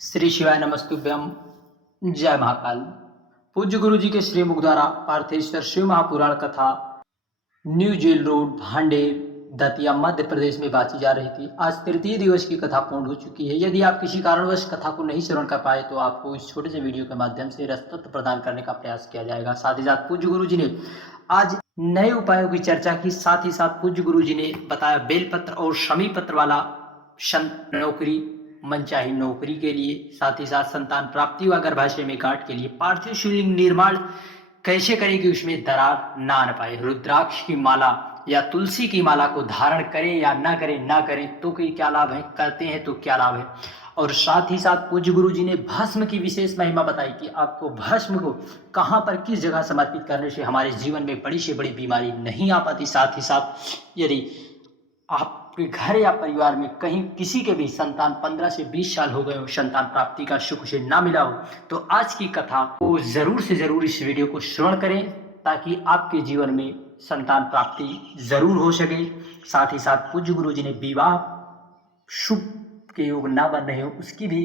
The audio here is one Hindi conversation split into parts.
श्री शिवाय नमस्तुभ्यम। जय महाकाल। पूज्य गुरु जी के श्रीमुख द्वारा पार्थेश्वर शिव महापुराण कथा new jail road Bhander Datia Madhya Pradesh में बांची जा रही थी। आज तृतीय दिवस की कथा पूर्ण हो चुकी है। यदि आप किसी कारणवश कथा को नहीं श्रवण कर पाए तो आपको इस छोटे से वीडियो के माध्यम से रसतत्व प्रदान करने का प्रयास किया जाएगा। साथ ही साथ पूज्य गुरु जी ने आज नए उपायों की चर्चा की। साथ ही साथ पूज्य गुरु जी ने बताया बेलपत्र और शमी पत्र वाला संत नौकरी मनचाही नौकरी के लिए, साथ ही साथ संतान प्राप्ति व गर्भाशय में गांठ के लिए पार्थिव शिवलिंग निर्माण कैसे करें कि उसमें दरार ना आ पाए। रुद्राक्ष की माला या तुलसी की माला को धारण करें या ना करें तो क्या लाभ है, करते हैं तो क्या लाभ है। और साथ ही साथ पूज्य गुरु जी ने भस्म की विशेष महिमा बताई कि आपको भस्म को कहां पर किस जगह समर्पित करने से हमारे जीवन में बड़ी से बड़ी बीमारी नहीं आ पाती। साथ ही साथ यदि आपके घर या परिवार में कहीं किसी के भी संतान 15 से 20 साल हो गए हो, संतान प्राप्ति का सुख उसे ना मिला हो, तो आज की कथा को जरूर से जरूर इस वीडियो को श्रवण करें ताकि आपके जीवन में संतान प्राप्ति जरूर हो सके। साथ ही साथ पूज्य गुरु जी ने विवाह शुभ के योग ना बन रहे हो उसकी भी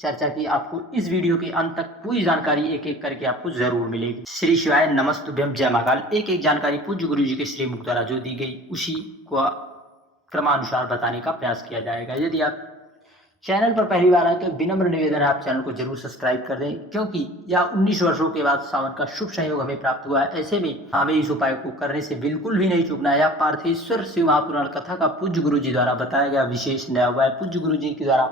चर्चा की। आपको इस वीडियो के अंत तक पूरी जानकारी एक एक करके आपको जरूर मिलेगी। श्री शिवाय नमस्तुभ्यम। जय महाकाल। एक एक जानकारी पूज्य गुरु जी के श्रीमुख द्वारा जो दी गई उसी को क्रमानुसार बताने का प्रयास किया जाएगा। यदि आप चैनल पर पहली बार आए तो विनम्र निवेदन है आप चैनल को जरूर सब्सक्राइब कर दें, क्योंकि यह 19 वर्षों के बाद सावन का शुभ संयोग हमें प्राप्त हुआ है। ऐसे में हमें इस उपाय को करने से बिल्कुल भी नहीं चूकना है। यह पार्थेश्वर शिव महापुराण कथा का पूज्य गुरु जी द्वारा बताया गया विशेष नया उपाय। पूज्य गुरु जी के द्वारा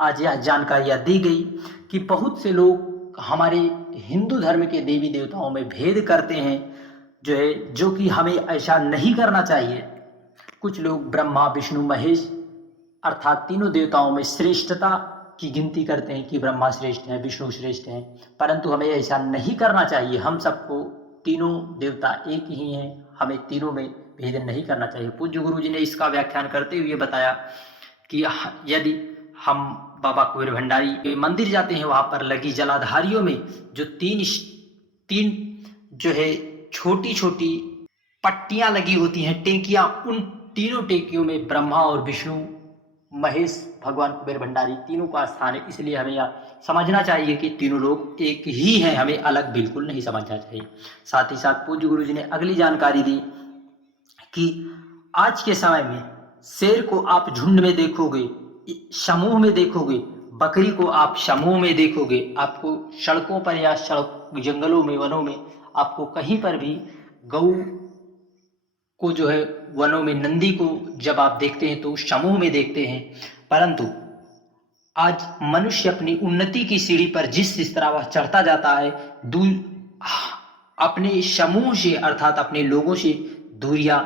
आज यह जानकारियां दी गई कि बहुत से लोग हमारे हिंदू धर्म के देवी देवताओं में भेद करते हैं, जो कि हमें ऐसा नहीं करना चाहिए। कुछ लोग ब्रह्मा विष्णु महेश अर्थात तीनों देवताओं में श्रेष्ठता की गिनती करते हैं कि ब्रह्मा श्रेष्ठ हैं, विष्णु श्रेष्ठ हैं, परंतु हमें ऐसा नहीं करना चाहिए। हम सबको तीनों देवता एक ही हैं, हमें तीनों में भेद नहीं करना चाहिए। पूज्य गुरु जी ने इसका व्याख्यान करते हुए बताया कि यदि हम बाबा कुबेर भंडारी के मंदिर जाते हैं, वहां पर लगी जलाधारियों में जो तीन छोटी छोटी पट्टियां लगी होती हैं, टेकियां, उन तीनों टेकियों में ब्रह्मा और विष्णु महेश भगवान कुबेर भंडारी तीनों का स्थान है। इसलिए हमें यह समझना चाहिए कि तीनों लोग एक ही हैं, हमें अलग बिल्कुल नहीं समझना चाहिए। साथ ही साथ पूज्य गुरु जी ने अगली जानकारी दी कि आज के समय में शेर को आप झुंड में देखोगे, समूह में देखोगे, बकरी को आप समूह में देखोगे। आपको सड़कों पर या जंगलों में, वनों में आपको कहीं पर भी गऊ को वनों में नंदी को जब आप देखते हैं तो समूह में देखते हैं, परंतु आज मनुष्य अपनी उन्नति की सीढ़ी पर जिस तरह वह चढ़ता जाता है, अपने समूह से अर्थात अपने लोगों से दूरियां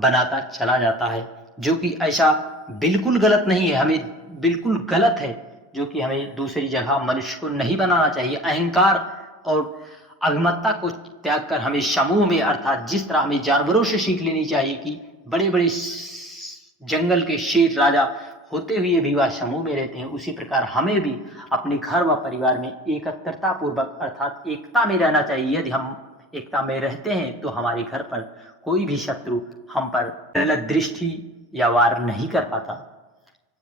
बनाता चला जाता है, जो कि ऐसा बिल्कुल गलत नहीं है। हमें बिल्कुल गलत है, जो कि हमें दूसरी जगह मनुष्य को नहीं बनाना चाहिए। अहंकार और अभिमतता को त्याग कर हमें समूह में अर्थात जिस तरह हमें जानवरों से सीख लेनी चाहिए कि बड़े बड़े जंगल के शेर राजा होते हुए भी वह समूह में रहते हैं, उसी प्रकार हमें भी अपने घर व परिवार में एकत्रता पूर्वक अर्थात एकता में रहना चाहिए। यदि हम एकता में रहते हैं तो हमारे घर पर कोई भी शत्रु हम पर गलत दृष्टि या वार नहीं कर पाता।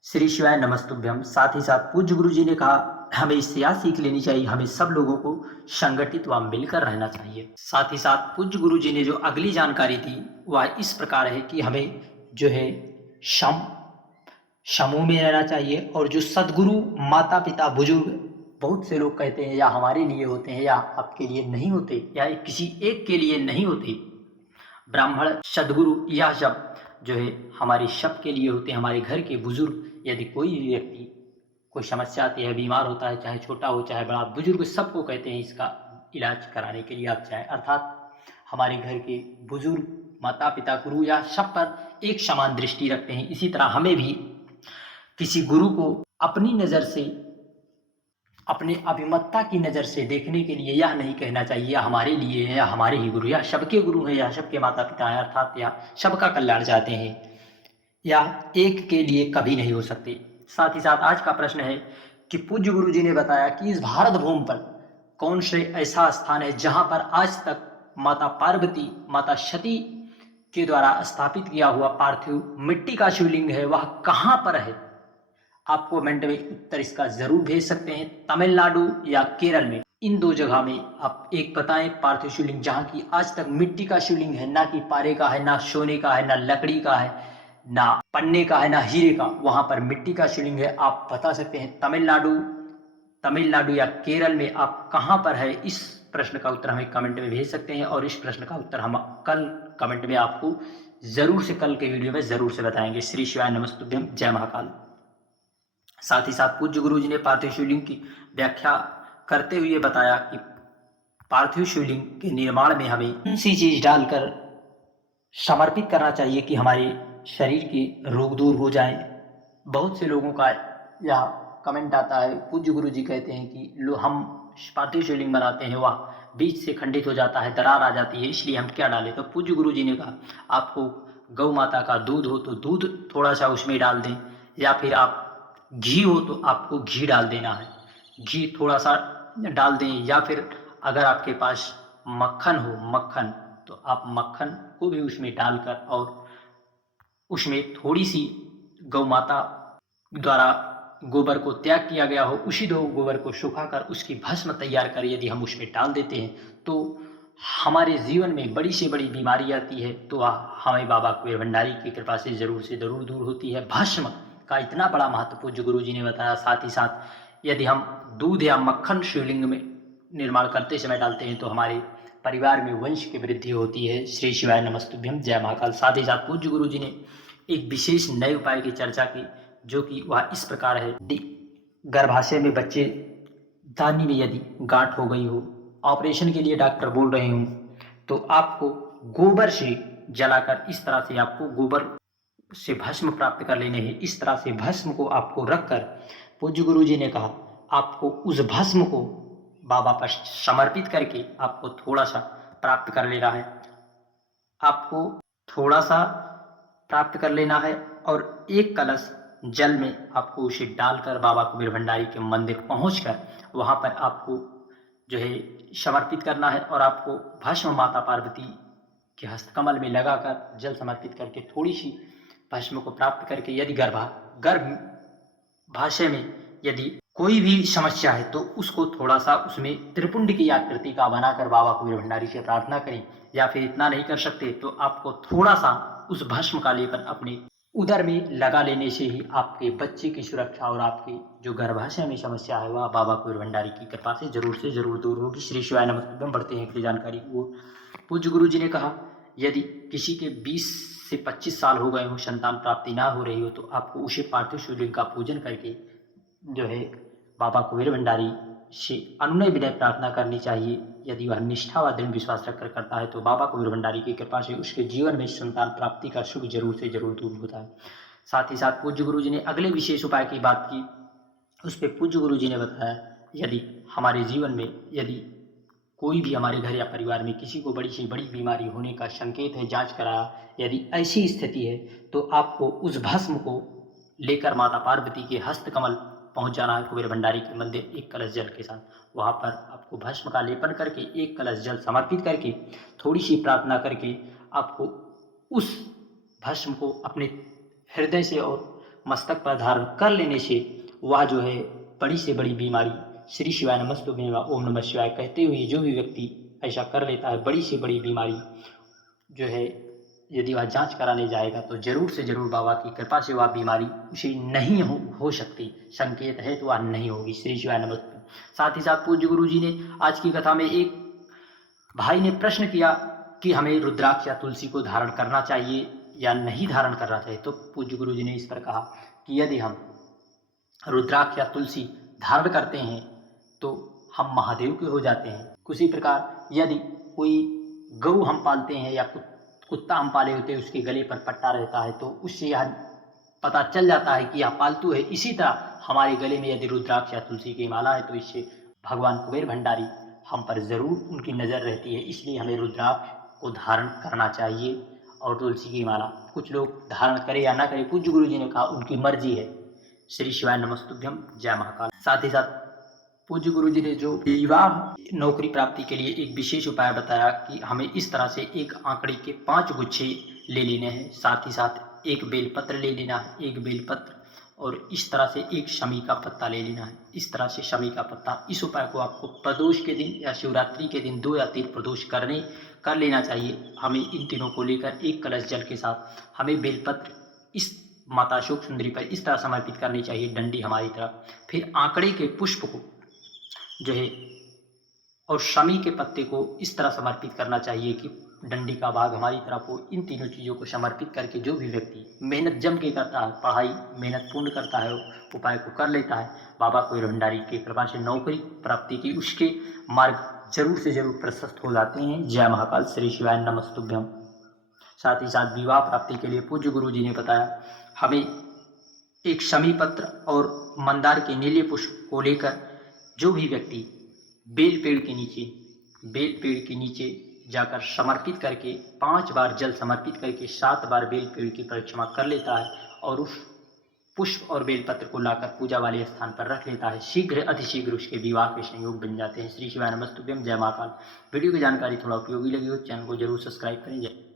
श्री शिवाय नमस्तुभ्यम। साथ ही साथ पूज्य गुरु जी ने कहा हमें इससे यह सीख लेनी चाहिए, हमें सब लोगों को संगठित व मिलकर रहना चाहिए। साथ ही साथ पूज्य गुरु जी ने जो अगली जानकारी दी वह इस प्रकार है कि हमें समूह में रहना चाहिए, और जो सदगुरु माता पिता बुजुर्ग, बहुत से लोग कहते हैं या हमारे लिए होते हैं या आपके लिए नहीं होते या किसी एक के लिए नहीं होते, ब्राह्मण सदगुरु यह सब हमारे सब के लिए होते हैं। हमारे घर के बुजुर्ग, यदि कोई भी व्यक्ति कोई समस्या आती है, बीमार होता है, चाहे छोटा हो चाहे बड़ा, बुजुर्ग सबको कहते हैं इसका इलाज कराने के लिए आप चाहे, अर्थात हमारे घर के बुजुर्ग माता पिता गुरु या सब पर एक समान दृष्टि रखते हैं। इसी तरह हमें भी किसी गुरु को अपनी नज़र से, अपने अभिमतता की नज़र से देखने के लिए यह नहीं कहना चाहिए या हमारे लिए है या हमारे ही गुरु या सबके गुरु हैं या सबके माता पिता हैं, अर्थात या सबका कल्याण चाहते हैं, या एक के लिए कभी नहीं हो सकते। साथ ही साथ आज का प्रश्न है कि पूज्य गुरु जी ने बताया कि इस भारत भूमि पर कौन से ऐसा स्थान है जहां पर आज तक माता पार्वती, माता सती के द्वारा स्थापित किया हुआ पार्थिव मिट्टी का शिवलिंग है, वह कहां पर है। आप कमेंट में उत्तर इसका जरूर भेज सकते हैं। तमिलनाडु या केरल में, इन दो जगह में आप एक बताएं पार्थिव शिवलिंग जहाँ की आज तक मिट्टी का शिवलिंग है, ना कि पारे का है, ना सोने का है, ना लकड़ी का है, ना पन्ने का है, ना हीरे का, वहां पर मिट्टी का शिवलिंग है। आप बता सकते हैं तमिलनाडु या केरल में आप कहां पर है। इस प्रश्न का उत्तर हमें कमेंट में भेज सकते हैं और इस प्रश्न का उत्तर हम कल कमेंट में आपको जरूर से, कल के वीडियो में जरूर से बताएंगे। श्री शिवाय नमस्तुभ्यम, जय महाकाल। साथ ही साथ पूज्य गुरु जी ने पार्थिव शिवलिंग की व्याख्या करते हुए बताया कि पार्थिव शिवलिंग के निर्माण में हमें कौन सी चीज डालकर समर्पित करना चाहिए कि हमारे शरीर के रोग दूर हो जाएं। बहुत से लोगों का यह कमेंट आता है, पूज्य गुरु जी कहते हैं कि हम पार्थिव शिवलिंग बनाते हैं, वह बीच से खंडित हो जाता है, दरार आ जाती है, इसलिए हम क्या डालें। तो पूज्य गुरु जी ने कहा आपको गौ माता का दूध हो तो दूध थोड़ा सा उसमें डाल दें, या फिर आप घी हो तो आपको घी डाल देना है, घी थोड़ा सा डाल दें, या फिर अगर आपके पास मक्खन हो, मक्खन, तो आप मक्खन को भी उसमें डालकर और उसमें थोड़ी सी गौ माता द्वारा गोबर को त्याग किया गया हो, उसी दो गोबर को सुखाकर उसकी भस्म तैयार कर यदि हम उसमें डाल देते हैं तो हमारे जीवन में बड़ी से बड़ी बीमारी आती है तो हमें बाबा कुबेर भंडारी की कृपा से जरूर दूर होती है। भस्म का इतना बड़ा महत्व पूज्य गुरु जी ने बताया। साथ ही साथ यदि हम दूध या मक्खन शिवलिंग में निर्माण करते समय डालते हैं तो हमारे परिवार में वंश की वृद्धि होती है। श्री शिवाय नमस्तुभ्यम, जय महाकाल। साथ ही साथ पूज्य गुरु जी ने एक विशेष नए उपाय की चर्चा की, जो कि वह इस प्रकार है। गर्भाशय में बच्चे दानी में यदि गांठ हो गई हो, ऑपरेशन के लिए डॉक्टर बोल रहे हों, तो आपको गोबर से जलाकर, इस तरह से आपको गोबर से भस्म प्राप्त कर लेने हैं। इस तरह से भस्म को आपको रखकर पूज्य गुरु जी ने कहा आपको उस भस्म को बाबा पर समर्पित करके आपको थोड़ा सा प्राप्त कर लेना है, आपको थोड़ा सा प्राप्त कर लेना है और एक कलश जल में आपको उसे डालकर बाबा कुबेर भंडारी के मंदिर पहुंचकर वहां पर आपको जो है समर्पित करना है और आपको भस्म माता पार्वती के हस्तकमल में लगाकर जल समर्पित करके थोड़ी सी भस्म को प्राप्त करके यदि गर्भाशय में यदि कोई भी समस्या है तो उसको थोड़ा सा उसमें त्रिपुंड की आकृति का बनाकर बाबा कुबेर भंडारी से प्रार्थना करें, या फिर इतना नहीं कर सकते तो आपको थोड़ा सा उस भस्म का लेपन अपने उदर में लगा लेने से ही आपके बच्चे की सुरक्षा और आपके जो गर्भाशय में समस्या है वह बाबा कुबेर भंडारी की कृपा से जरूर दूर होगी। श्री शिवाय नमस्तुभ्यम। बढ़ते हैं अगली जानकारी को। पूज्य गुरु जी ने कहा यदि किसी के 20 से 25 साल हो गए हो, संतान प्राप्ति ना हो रही हो, तो आपको उसे पार्थिव शिवलिंग का पूजन करके जो है बाबा कुबेर भंडारी से अनुनय विनय प्रार्थना करनी चाहिए। यदि वह निष्ठा व दृढ़ विश्वास रखकर करता है तो बाबा कुबेर भंडारी की कृपा से उसके जीवन में संतान प्राप्ति का शुभ जरूर से जरूर दूर होता है। साथ ही साथ पूज्य गुरु जी ने अगले विशेष उपाय की बात की, उस पर पूज्य गुरु जी ने बताया यदि हमारे जीवन में यदि कोई भी हमारे घर या परिवार में किसी को बड़ी से बड़ी बीमारी होने का संकेत है, जांच कराया, यदि ऐसी स्थिति है तो आपको उस भस्म को लेकर माता पार्वती के हस्तकमल पहुंच जाना है कुबेर भंडारी के मंदिर एक कलश जल के साथ। वहां पर आपको भस्म का लेपन करके एक कलश जल समर्पित करके थोड़ी सी प्रार्थना करके आपको उस भस्म को अपने हृदय से और मस्तक पर धारण कर लेने से वह जो है बड़ी से बड़ी बीमारी, श्री शिवाय नमस्तुभ्यम ओम नमः शिवाय कहते हुए जो भी व्यक्ति ऐसा कर लेता है, बड़ी से बड़ी बीमारी जो है यदि वह जांच कराने जाएगा तो जरूर से जरूर बाबा की कृपा से वह बीमारी उसे नहीं हो सकती, संकेत है तो वह नहीं होगी। श्री शिवाय नमस्तुभ्यम। साथ ही साथ पूज्य गुरु जी ने आज की कथा में एक भाई ने प्रश्न किया कि हमें रुद्राक्ष या तुलसी को धारण करना चाहिए या नहीं धारण करना चाहिए। तो पूज्य गुरु जी ने इस पर कहा कि यदि हम रुद्राक्ष या तुलसी धारण करते हैं तो हम महादेव के हो जाते हैं। उसी प्रकार यदि कोई गऊ हम पालते हैं या कुत्ता हम पाले होते हैं, उसके गले पर पट्टा रहता है तो उससे यह पता चल जाता है कि यह पालतू है। इसी तरह हमारे गले में यदि रुद्राक्ष या तुलसी की माला है तो इससे भगवान कुबेर भंडारी हम पर जरूर उनकी नज़र रहती है, इसलिए हमें रुद्राक्ष को धारण करना चाहिए और तुलसी की माला कुछ लोग धारण करें या ना करें, पूज्य गुरु जी ने कहा उनकी मर्जी है। श्री शिवाय नमस्तुभ्यम, जय महाकाल। साथ ही साथ पूज्य गुरु जी ने जो विवाह नौकरी प्राप्ति के लिए एक विशेष उपाय बताया कि हमें इस तरह से एक आंकड़े के 5 गुच्छे ले लेने हैं। साथ ही साथ एक बेलपत्र ले लेना है, एक बेलपत्र और इस तरह से एक शमी का पत्ता ले लेना है। इस तरह से शमी का पत्ता, इस उपाय को आपको प्रदोष के दिन या शिवरात्रि के दिन 2 या 3 प्रदोष कर लेना चाहिए। हमें इन तीनों को लेकर एक कलश जल के साथ हमें बेलपत्र इस माता अशोक सुंदरी पर इस तरह समर्पित करनी चाहिए, डंडी हमारी तरफ। फिर आंकड़े के पुष्प को जो है और शमी के पत्ते को इस तरह समर्पित करना चाहिए कि डंडी का भाग हमारी तरफ हो। इन तीनों चीज़ों को समर्पित करके जो भी व्यक्ति मेहनत जम के करता है, पढ़ाई मेहनत पूर्ण करता है, उपाय को कर लेता है, बाबा कोई भंडारी की कृपा से नौकरी प्राप्ति की उसके मार्ग जरूर से जरूर प्रशस्त हो जाते हैं। जय महाकाल, श्री शिवाय नमस्तुभ्यम। साथ ही साथ विवाह प्राप्ति के लिए पूज्य गुरु जी ने बताया हमें एक शमी पत्र और मंदार के नीले पुष्प को लेकर जो भी व्यक्ति बेल पेड़ के नीचे जाकर समर्पित करके 5 बार जल समर्पित करके 7 बार बेल पेड़ की परिक्रमा कर लेता है और उस पुष्प और बेलपत्र को लाकर पूजा वाले स्थान पर रख लेता है, शीघ्र अतिशीघ्र उसके विवाह के संयोग बन जाते हैं। श्री शिवाय नमस्तुभ्यम। जय महाकाल। वीडियो की जानकारी थोड़ा उपयोगी लगी हो चैनल को जरूर सब्सक्राइब करें। जय